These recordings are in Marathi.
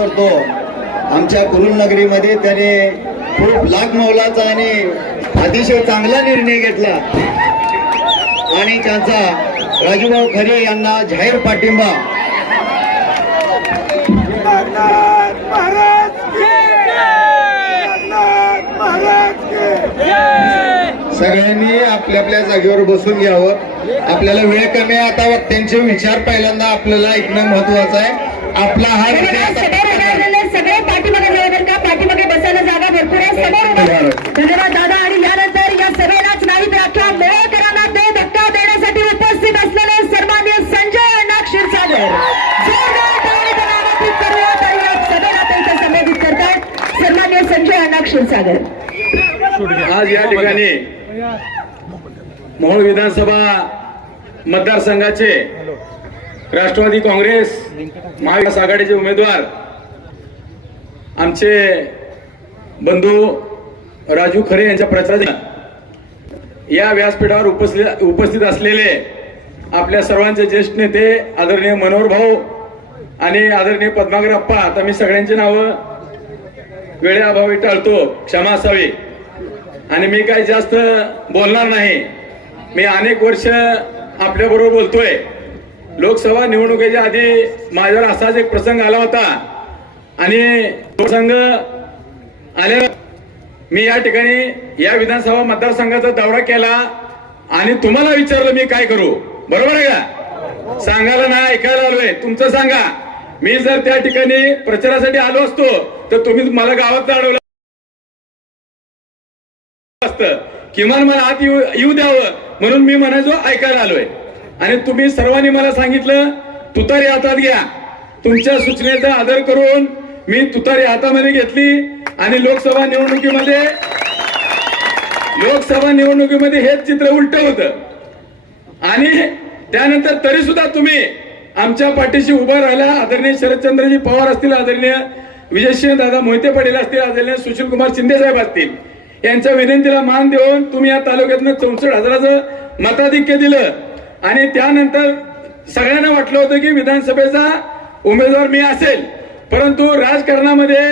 करतो. आमच्या कुरुल नगरीमध्ये त्याने खूप लाख मौलाचा आणि अतिशय चांगला निर्णय घेतला. आणि त्यांचा राजूभाऊ खरे यांना जाहीर पाठिंबा. सगळ्यांनी आपल्या आपल्या जागेवर बसून घ्यावं. आपल्याला वेळ कमी आहे. आता त्यांचे विचार पहिल्यांदा आपल्याला ऐकणं महत्वाचं आहे. आपला हा विषय धन्यवाद आता- समोर उभे राहिलेले सगळे पाठीमागे वळे बरं का पाठीमागे बसायला जागा भरपूर आहे समोर उभे राहा. धन्यवाद दादा आणि यानंतर या सभेलाच नाही तर अख्या मोळकरांना ते धक्का देण्यासाठी उपस्थित असलेले सन्मान्य संजय अण्णा क्षीरसागर. संबोधित करतात सन्मान्य संजय अण्णा क्षीरसागर. आज या ठिकाणी मोहोळ विधानसभा मतदारसंघाचे राष्ट्रवादी काँग्रेस महाविकास आघाडीचे उमेदवार आमचे बंधू राजू खरे यांच्या प्रचारात या. व्यासपीठावर उपस्थित उपस्थित असलेले आपल्या सर्वांचे ज्येष्ठ नेते आदरणीय मनोहर भाऊ आणि आदरणीय पद्माकर अप्पा आता मी सगळ्यांची नावं वेळेअभावी टाळतो क्षमा असावी. आणि मी काही जास्त बोलणार नाही. मी अनेक वर्ष आपल्याबरोबर बोलतोय. लोकसभा निवडणुकीच्या आधी माझ्यावर असाच एक प्रसंग आला होता. आणि तो प्रसंग आल्या मी या ठिकाणी या विधानसभा मतदारसंघाचा दौरा केला आणि तुम्हाला विचारलं मी काय करू. बरोबर आहे का? सांगायला ना ऐकायला आलोय. तुमचं सांगा. मी जर त्या ठिकाणी प्रचारासाठी आलो असतो तर तुम्ही मला गावात अडवलं असतं. किमान मला आत येऊ येऊ द्यावं. म्हणून मी म्हणायचो ऐकायला आलोय. आणि तुम्ही सर्वांनी मला सांगितलं तुतारी हातात घ्या. तुमच्या सूचनेचा आदर करून मी तुतारी हातामध्ये घेतली आणि लोकसभा निवडणुकीमध्ये लोकसभा निवडणुकीमध्ये हेच चित्र उलट होतं. आणि त्यानंतर तरी सुद्धा तुम्ही आमच्या पाठीशी उभा राहिला. आदरणीय शरदचंद्रजी पवार असतील आदरणीय विजयसिंह दादा मोहिते पाटील असतील आदरणीय सुशील कुमार शिंदे साहेब असतील यांच्या विनंतीला मान देऊन तुम्ही या तालुक्यातनं चौसष्ट हजाराचं मताधिक्य दिलं. आणि त्यानंतर सगळ्यांना वाटलं होतं की विधानसभेचा उमेदवार मी असेल. परंतु राजकारणामध्ये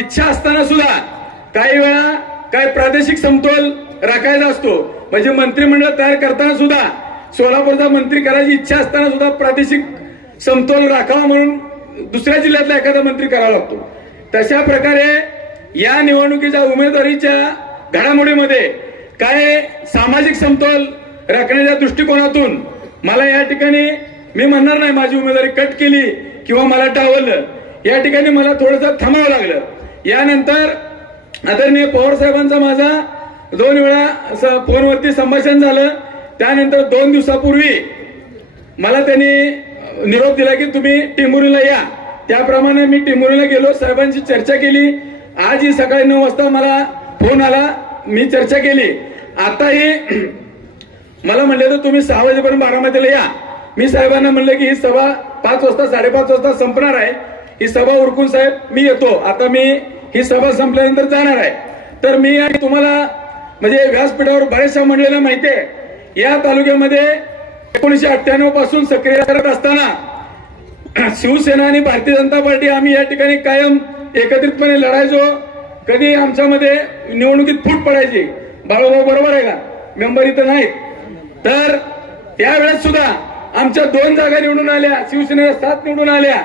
इच्छा असताना सुद्धा काही वेळा काय प्रादेशिक समतोल राखायचा असतो. म्हणजे मंत्रिमंडळ तयार करताना सुद्धा सोलापूरचा मंत्री करायची इच्छा असताना सुद्धा प्रादेशिक समतोल राखावा म्हणून दुसऱ्या जिल्ह्यातला एखादा मंत्री करावा लागतो. तशा प्रकारे या निवडणुकीच्या उमेदवारीच्या घडामोडीमध्ये काय सामाजिक समतोल राखण्याच्या दृष्टिकोनातून मला या ठिकाणी मी म्हणणार नाही माझी उमेदवारी कट केली किंवा मला टावलं या ठिकाणी मला थोडंसं थांबावं लागलं. यानंतर आदरणीय पवार साहेबांचा माझा दोन वेळा फोनवरती संभाषण झालं. त्यानंतर दोन दिवसापूर्वी मला त्यांनी निरोप दिला की तुम्ही टिंबुरीला या. त्याप्रमाणे मी टिंबुरीला गेलो साहेबांची चर्चा केली. आज ही सकाळी नऊ वाजता मला फोन आला मी चर्चा केली. आताही मला म्हणले तर तुम्ही सहा वाजेपर्यंत बारामतीला या. मी साहेबांना म्हणलं की ही सभा पाच वाजता साडेपाच वाजता संपणार आहे. ही सभा उरकून साहेब मी येतो. आता मी ही सभा संपल्यानंतर जाणार आहे. तर मी आणि तुम्हाला म्हणजे व्यासपीठावर बऱ्याचशा म्हणलेल्या माहिती आहे या तालुक्यामध्ये एकोणीशे अठ्ठ्याण्णवपासून सक्रिय करत असताना शिवसेना आणि भारतीय जनता पार्टी आम्ही या ठिकाणी कायम एकत्रितपणे लढायचो. कधी आमच्यामध्ये निवडणुकीत फूट पडायची? बाळूभाऊ बरोबर आहे का? मेंबर इथं नाहीत. तर त्यावेळेस सुद्धा आमच्या दोन जागा निवडून आल्या शिवसेनेला सात निवडून आल्या.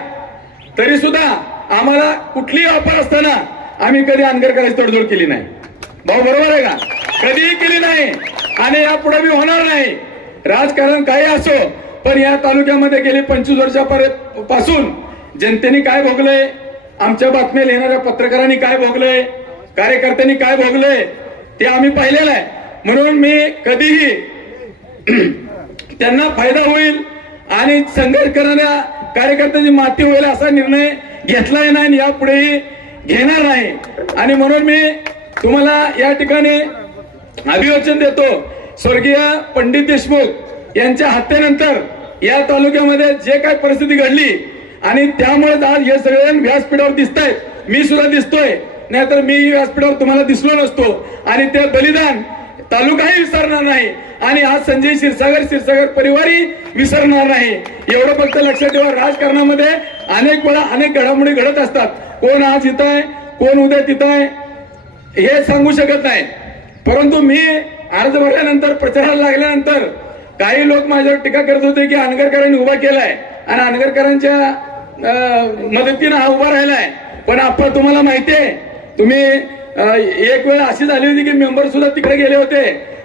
तरी सुद्धा आम्हाला कुठलीही ऑफर असताना आम्ही कधी अनगर करायची तडजोड केली नाही. भाऊ बरोबर आहे का? कधीही केली नाही आणि यापुढे मी होणार नाही. राजकारण काही असो पण या तालुक्यामध्ये गेली पंचवीस वर्षापर्यंत पासून जनतेने काय भोगलंय? आमच्या बातम्या लिहिणाऱ्या पत्रकारांनी काय भोगलंय? कार्यकर्त्यांनी काय भोगलंय? ते आम्ही पाहिलेलं आहे. म्हणून मी कधीही त्यांना फायदा होईल आणि संघर्ष करणाऱ्या कार्यकर्त्यांची माती होईल असा निर्णय घेतलाय नाही आणि यापुढेही घेणार नाही. आणि म्हणून मी तुम्हाला या ठिकाणी अभिवचन देतो. स्वर्गीय पंडित देशमुख यांच्या हत्येनंतर या तालुक्यामध्ये जे काय परिस्थिती घडली आणि त्यामुळे आज हे सगळेजण व्यासपीठावर दिसत आहेत मी सुद्धा दिसतोय. नाहीतर मी व्यासपीठावर तुम्हाला दिसलो नसतो. आणि ते बलिदान तालुकाही विसरणार नाही. आणि आज संजय क्षीरसागर क्षीरसागर परिवारही विसरणार नाही. एवढं फक्त लक्षात ठेवा राजकारणामध्ये अनेक वेळा अनेक घडामोडी घडत असतात. कोण आज इथं आहे कोण उद्या तिथं आहे हे सांगू शकत नाही. परंतु मी अर्ज भरल्यानंतर प्रचाराला लागल्यानंतर काही लोक माझ्यावर टीका करत होते की अनगरकरांनी उभा केलाय. आणि अनगरकरांच्या मदतीनं हा उभा राहिलाय. पण आपण तुम्हाला माहितीये तुम्ही एक वेळ अशी झाली होती की मेंबर सुद्धा तिकडे गेले होते.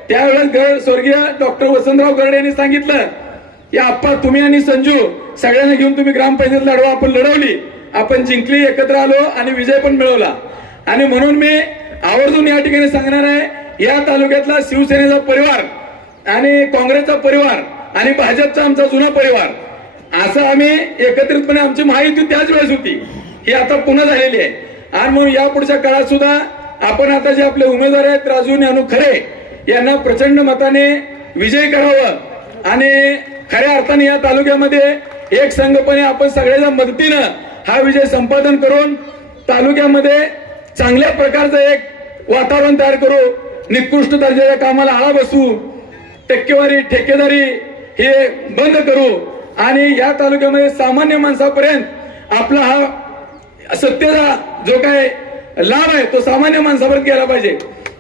त्यावेळेस स्वर्गीय डॉक्टर वसंतराव गरडे यांनी सांगितलं की आप्पा तुम्ही आणि संजू सगळ्यांना घेऊन तुम्ही ग्रामपंचायत लढवा आपण लढवली. आपण जिंकली एकत्र आलो आणि विजय पण मिळवला. आणि म्हणून मी आवर्जून या ठिकाणी सांगणार आहे या तालुक्यातला शिवसेनेचा परिवार आणि काँग्रेसचा परिवार आणि भाजपचा आमचा जुना परिवार असं आम्ही एकत्रितपणे आमची महायुती त्याच वेळेस होती ही आता पुन्हा झालेली आहे. आणि म्हणून या पुढच्या काळात सुद्धा आपण आता जे आपले उमेदवार आहेत राजू ज्ञानू खरे यांना प्रचंड मताने विजय करावं आणि खऱ्या अर्थाने या तालुक्यामध्ये एक संघपणे आपण सगळ्याच्या मदतीनं हा विजय संपादन करून तालुक्यामध्ये चांगल्या प्रकारचं एक वातावरण तयार करू निकृष्ट दर्जाच्या कामाला आळा बसू टक्केवारी ठेकेदारी हे बंद करू आणि या तालुक्यामध्ये सामान्य माणसापर्यंत आपला हा सत्तेचा जो काय लाभ आहे तो सामान्य माणसापर्यंत गेला पाहिजे.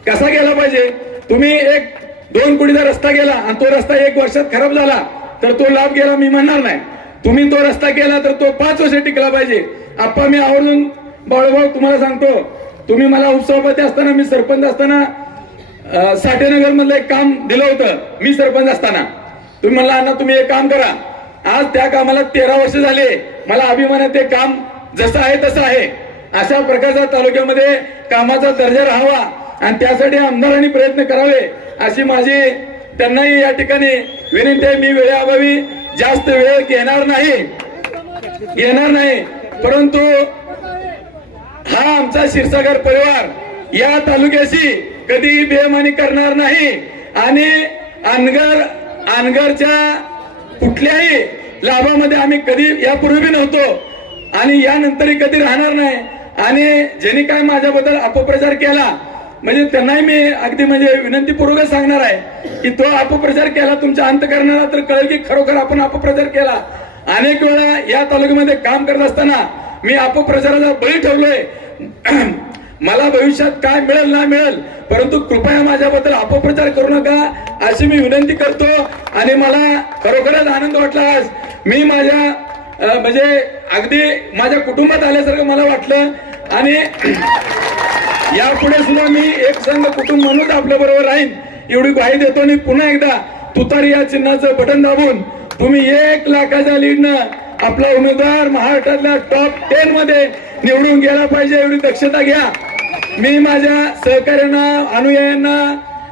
कसा गेला पाहिजे? तुम्ही एक दोन कोटीचा रस्ता गेला आणि तो रस्ता एक वर्षात खराब झाला तर तो लाभ गेला मी म्हणणार नाही. तुम्ही तो रस्ता केला तर तो पाच वर्ष टिकला पाहिजे. आप्पा मी आवर्जून बाळूभाऊ तुम्हाला सांगतो तुम्ही मला उपसभापती असताना मी सरपंच असताना साठेनगर मधलं एक काम दिलं होतं मी सरपंच असताना. तुम्ही म्हणला अण्णा तुम्ही एक काम करा. आज त्या कामाला तेरा वर्ष झाले मला अभिमान ते काम जसं आहे तसं आहे. अशा प्रकारचा तालुक्यामध्ये कामाचा दर्जा राहावा आणि त्यासाठी आमदारांनी प्रयत्न करावे अशी माझी त्यांनाही या ठिकाणी विनंती आहे. मी वेळेअभावी जास्त वेळ घेणार नाही. घेणार नाही. परंतु हा आमचा शिरसागर परिवार या तालुक्याशी कधीही बेमानी करणार नाही. आणि अनगर अनगरच्या कुठल्याही लाभामध्ये आम्ही कधी यापूर्वी नव्हतो. आणि यानंतरही कधी राहणार नाही. आणि ज्यांनी काय माझ्याबद्दल अपप्रचार केला म्हणजे त्यांनाही मी अगदी म्हणजे विनंतीपूर्वक सांगणार आहे की तो अपप्रचार केला तुमच्या अंतकरणाला तर कळेल की खरोखर आपण अपप्रचार केला. अनेक वेळा या तालुक्यामध्ये काम करत असताना मी अपप्रचाराला बळी ठेवलोय मला भविष्यात काय मिळेल ना मिळेल परंतु कृपया माझ्याबद्दल अपप्रचार करू नका अशी मी विनंती करतो. आणि मला खरोखरच आनंद वाटला आज. मी माझ्या म्हणजे अगदी माझ्या कुटुंबात आल्यासारखं मला वाटलं. आणि यापुढे सुद्धा मी एक संघ कुटुंब म्हणून आपल्या बरोबर राहीन एवढी ग्वाही देतो. आणि पुन्हा एकदा तुतारी या चिन्हाचं बटन दाबून तुम्ही एक लाखाच्या लीडनं आपला उमेदवार महाराष्ट्रातल्या टॉप टेन मध्ये निवडून गेला पाहिजे एवढी दक्षता घ्या. मी माझ्या सहकार्यांना अनुयायांना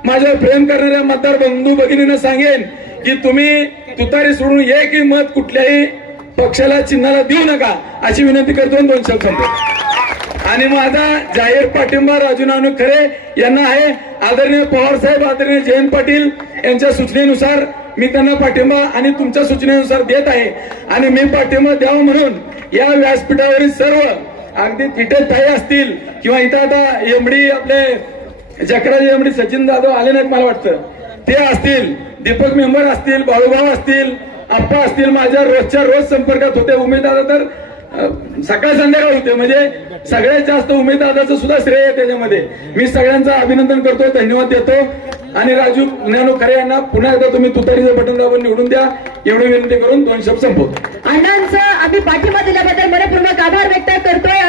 माझ्या प्रेम करणाऱ्या मतदार बंधू भगिनींना सांगेन की तुम्ही तुतारी सोडून एकही मत कुठल्याही पक्षाला चिन्हाला देऊ नका अशी विनंती करतो दोन शब्द संपतो आणि माझा जाहीर पाठिंबा राजू नानू खरे यांना आहे. आदरणीय पवार साहेब आदरणीय जयंत पाटील यांच्या सूचनेनुसार मी त्यांना पाठिंबा आणि तुमच्या सूचनेनुसार देत आहे. आणि मी पाठिंबा द्यावा म्हणून या व्यासपीठावरील सर्व अगदी तिथे ताई असतील किंवा इथं आता एमडी आपले जकराजी एमडी सचिन जाधव आले नाहीत मला वाटतं. ते असतील दीपक मेंबर असतील बाळूभाऊ असतील आप्पा असतील माझ्या रोजच्या रोज संपर्कात होते उमेदवार तर सकाळ संध्याकाळ होते. म्हणजे सगळ्यात जास्त उमेदवाराचं सुद्धा श्रेय त्याच्यामध्ये. मी सगळ्यांचं अभिनंदन करतो धन्यवाद देतो. आणि राजू ज्ञानो खरे यांना पुन्हा एकदा तुम्ही तुतारीचं बटन दाबून निवडून द्या. एवढी विनंती करून दोन शब्द संपवतो. अण्णांचं आम्ही पाठिंबा दिल्याबद्दल मनपूर्वक आभार व्यक्त करतोय